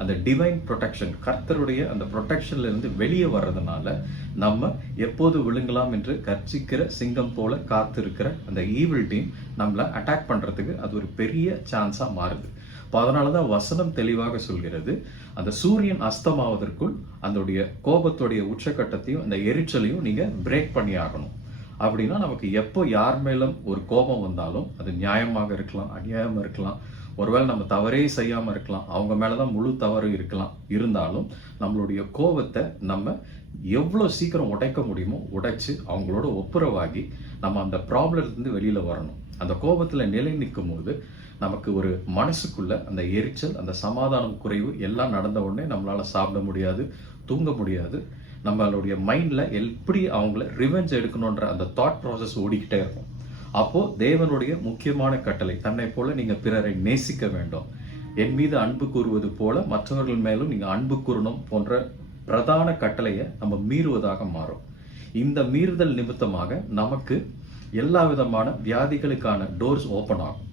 அந்த divine protection, கர்த்தருடைய அந்த ப்ரொடெக்ஷன்ல இருந்து வெளியே வர்றதுனால நம்ம எப்போது விழுங்கலாம் என்று கர்ச்சிக்கிற சிங்கம் போல காத்திருக்கிற அந்த ஈவில் டீம் நம்மளை அட்டாக் பண்றதுக்கு அது ஒரு பெரிய சான்ஸா மாறுது. அதனாலதான் வசனம் தெளிவாக சொல்கிறது, அந்த சூரியன் அஸ்தமாவதற்குள் அதோடைய கோபத்துடைய உச்சக்கட்டத்தையும் அந்த எரிச்சலையும் நீங்க பிரேக் பண்ணி ஆகணும். அப்படின்னா நமக்கு எப்போ யார் மேலும் ஒரு கோபம் வந்தாலும் அது நியாயமாக இருக்கலாம், அநியாயமா இருக்கலாம், ஒருவேளை நம்ம தவறே செய்யாம இருக்கலாம், அவங்க மேலதான் முழு தவறு இருக்கலாம், இருந்தாலும் நம்மளுடைய கோபத்தை நம்ம எவ்வளவு சீக்கிரம் உடைக்க முடியுமோ உடைச்சு அவங்களோட ஒப்புரவாகி நம்ம அந்த ப்ராப்ளத்திலிருந்து வெளியில வரணும். அந்த கோபத்துல நிலை நிற்கும் போது நமக்கு ஒரு மனசுக்குள்ள அந்த எரிச்சல், அந்த சமாதானம் குறைவு எல்லாம் நடந்த உடனே நம்மளால சாப்பிட முடியாது, தூங்க முடியாது. நம்மளுடைய மைண்ட்ல எப்படி அவங்கள ரிவெஞ்ச் எடுக்கணும்ன்ற அந்த தாட் ப்ராசஸ் ஓடிக்கிட்டே இருக்கும். அப்போ தேவனுடைய முக்கியமான கட்டளை, தன்னை போல நீங்க பிறரை நேசிக்க வேண்டும், என் மீது அன்பு கூறுவது போல மற்றவர்கள் மேலும் நீங்க அன்பு கூறணும் போன்ற பிரதான கட்டளையை நம்ம மீறுவதாக மாறும். இந்த மீறுதல் நிமித்தமாக நமக்கு எல்லா விதமான வியாதிகளுக்கான டோர்ஸ் ஓபன் ஆகும்.